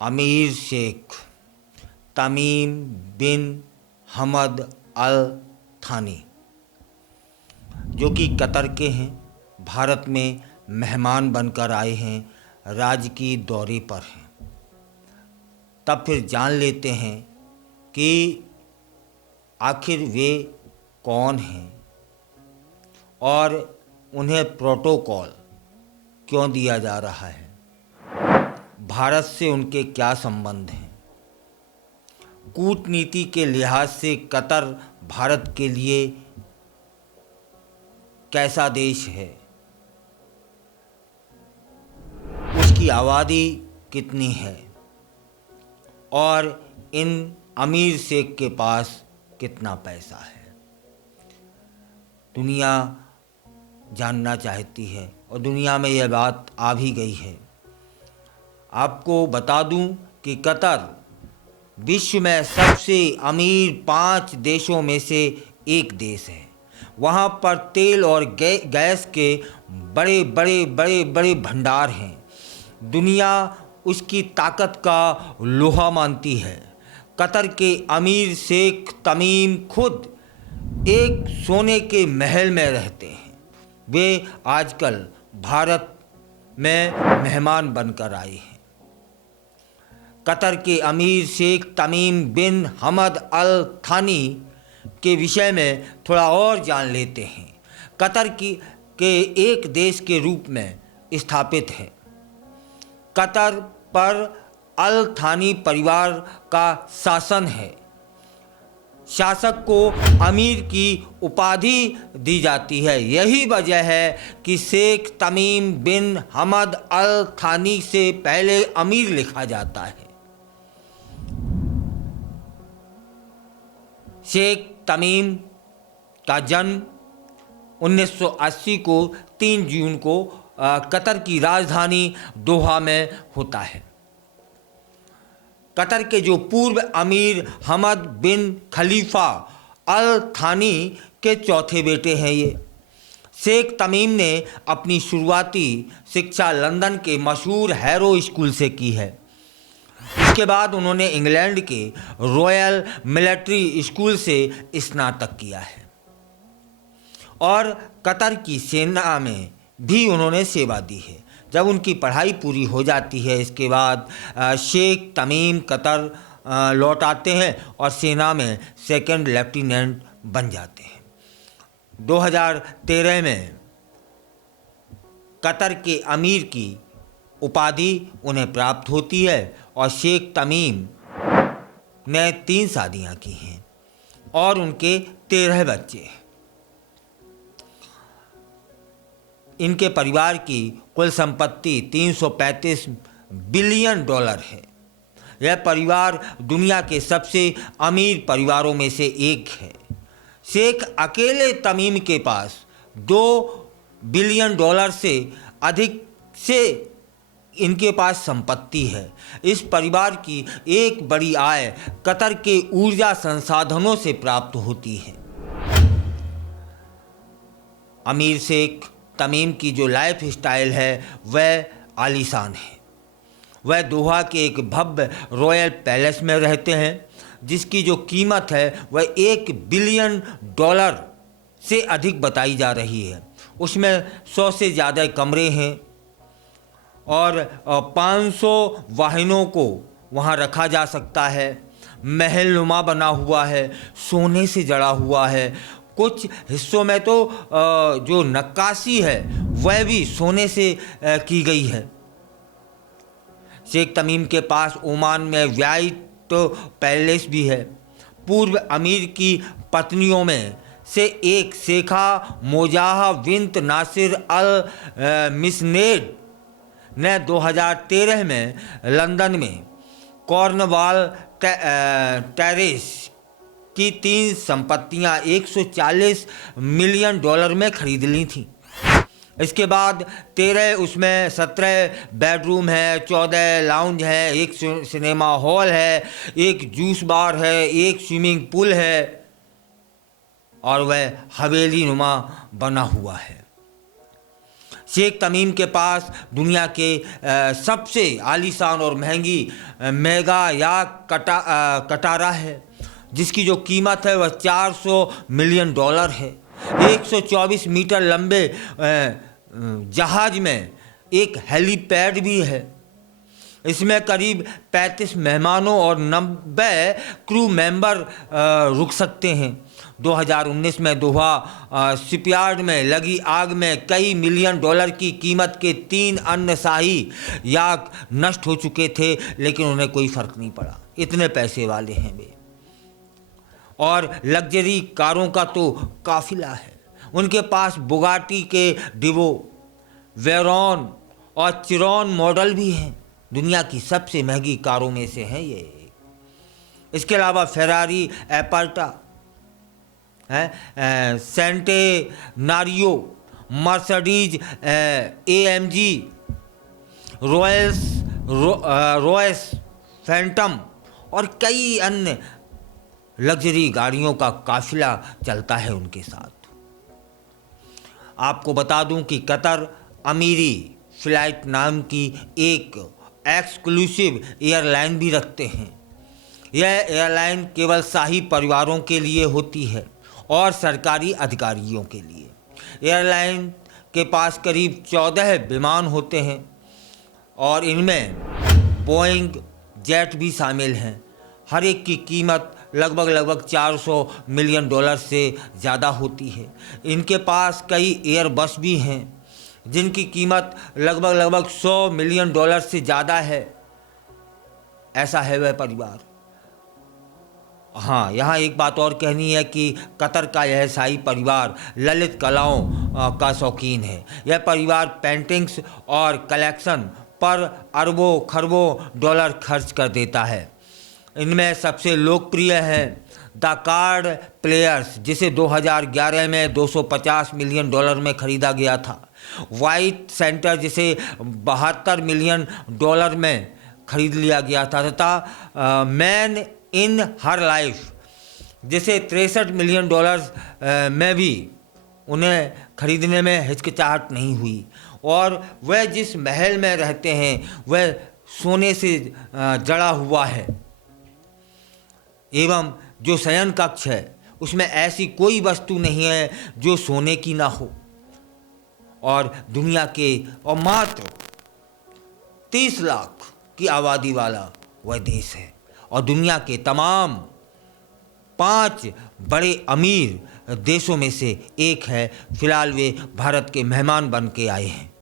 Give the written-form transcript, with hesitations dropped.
अमीर शेख तमीम बिन हमद अल थानी, जो कि कतर के हैं, भारत में मेहमान बनकर आए हैं, राजकीय दौरे पर हैं। तब फिर जान लेते हैं कि आखिर वे कौन हैं और उन्हें प्रोटोकॉल क्यों दिया जा रहा है, भारत से उनके क्या संबंध हैं, कूटनीति के लिहाज से कतर भारत के लिए कैसा देश है, उसकी आबादी कितनी है और इन अमीर शेख के पास कितना पैसा है। दुनिया जानना चाहती है और दुनिया में यह बात आ भी गई है। आपको बता दूं कि कतर विश्व में सबसे अमीर 5 देशों में से एक देश है। वहाँ पर तेल और गैस के बड़े बड़े बड़े बड़े भंडार हैं। दुनिया उसकी ताकत का लोहा मानती है। कतर के अमीर शेख तमीम खुद एक सोने के महल में रहते हैं। वे आजकल भारत में मेहमान बनकर आए हैं। कतर के अमीर शेख तमीम बिन हमद अल थानी के विषय में थोड़ा और जान लेते हैं। कतर के एक देश के रूप में स्थापित है। कतर पर अल थानी परिवार का शासन है। शासक को अमीर की उपाधि दी जाती है। यही वजह है कि शेख तमीम बिन हमद अल थानी से पहले अमीर लिखा जाता है। शेख तमीम का जन्म 1980 को 3 जून को कतर की राजधानी दोहा में होता है। कतर के जो पूर्व अमीर हमद बिन खलीफा अल थानी के चौथे बेटे हैं ये। शेख तमीम ने अपनी शुरुआती शिक्षा लंदन के मशहूर हैरो स्कूल से की है। इसके बाद उन्होंने इंग्लैंड के रॉयल मिलिट्री स्कूल से स्नातक किया है और कतर की सेना में भी उन्होंने सेवा दी है। जब उनकी पढ़ाई पूरी हो जाती है, इसके बाद शेख तमीम कतर लौट आते हैं और सेना में सेकंड लेफ्टिनेंट बन जाते हैं। 2013 में कतर के अमीर की उपाधि उन्हें प्राप्त होती है और शेख तमीम ने 3 शादियां की हैं और उनके 13 बच्चे हैं। इनके परिवार की कुल संपत्ति $335 बिलियन है। यह परिवार दुनिया के सबसे अमीर परिवारों में से एक है। शेख अकेले तमीम के पास $2 बिलियन से अधिक से इनके पास संपत्ति है। इस परिवार की एक बड़ी आय कतर के ऊर्जा संसाधनों से प्राप्त होती है। अमीर शेख तमीम की जो लाइफ स्टाइल है वह आलीशान है। वह दोहा के एक भव्य रॉयल पैलेस में रहते हैं जिसकी जो कीमत है वह $1 बिलियन से अधिक बताई जा रही है। उसमें 100 से ज़्यादा कमरे हैं और 500 वाहनों को वहाँ रखा जा सकता है। महल नुमा बना हुआ है, सोने से जड़ा हुआ है। कुछ हिस्सों में तो जो नक्काशी है वह भी सोने से की गई है। शेख तमीम के पास ओमान में व्हाइट पैलेस भी है। पूर्व अमीर की पत्नियों में से एक शेखा मोजाहा बिन्त नासिर अल मिसनेड ने 2013 में लंदन में कॉर्नवाल टेरेस की 3 संपत्तियां $140 मिलियन में खरीद ली थी। इसके बाद 13 उसमें 17 बेडरूम है, 14 लाउंज है, 1 सिनेमा हॉल है, 1 जूस बार है, 1 स्विमिंग पूल है और वह हवेली नुमा बना हुआ है। शेख तमीम के पास दुनिया के सबसे आलीशान और महंगी मेगा याक कटारा है, जिसकी जो कीमत है वह $400 मिलियन है। 124 मीटर लंबे जहाज में एक हेलीपैड भी है। इसमें करीब 35 मेहमानों और 90 क्रू मेंबर रुक सकते हैं। 2019 में दोहा शिपयार्ड में लगी आग में कई मिलियन डॉलर की कीमत के 3 अन्य शाही याक नष्ट हो चुके थे, लेकिन उन्हें कोई फर्क नहीं पड़ा, इतने पैसे वाले हैं वे। और लग्जरी कारों का तो काफिला है। उनके पास बुगाटी के डिवो, वेरॉन और चिरॉन मॉडल भी हैं। दुनिया की सबसे महंगी कारों में से हैं ये। इसके अलावा फेरारी एपर्टा है, सेंटे नारियो, मर्सिडीज AMG, रोयस फैंटम और कई अन्य लग्जरी गाड़ियों का काफिला चलता है उनके साथ। आपको बता दूं कि कतर अमीरी फ्लाइट नाम की एक एक्सक्लूसिव एयरलाइन भी रखते हैं। यह एयरलाइन केवल शाही परिवारों के लिए होती है और सरकारी अधिकारियों के लिए। एयरलाइन के पास करीब 14 विमान होते हैं और इनमें बोइंग जेट भी शामिल हैं। हर एक की कीमत लगभग $400 मिलियन से ज़्यादा होती है। इनके पास कई एयरबस भी हैं जिनकी कीमत लगभग $100 मिलियन से ज़्यादा है। ऐसा है वह परिवार। हाँ, यहाँ एक बात और कहनी है कि कतर का यह शाही परिवार ललित कलाओं का शौकीन है। यह परिवार पेंटिंग्स और कलेक्शन पर अरबों खरबों डॉलर खर्च कर देता है। इनमें सबसे लोकप्रिय हैं द कार्ड प्लेयर्स, जिसे 2011 में $250 मिलियन में खरीदा गया था। वाइट सेंटर, जिसे $72 मिलियन में खरीद लिया गया था, तथा मैन इन हर लाइफ, जिसे $63 मिलियन में भी उन्हें खरीदने में हिचकिचाहट नहीं हुई। और वह जिस महल में रहते हैं वह सोने से जड़ा हुआ है, एवं जो शयन कक्ष है उसमें ऐसी कोई वस्तु नहीं है जो सोने की ना हो। और दुनिया के और मात्र 30 लाख की आबादी वाला वह देश है और दुनिया के तमाम 5 बड़े अमीर देशों में से एक है। फिलहाल वे भारत के मेहमान बन के आए हैं।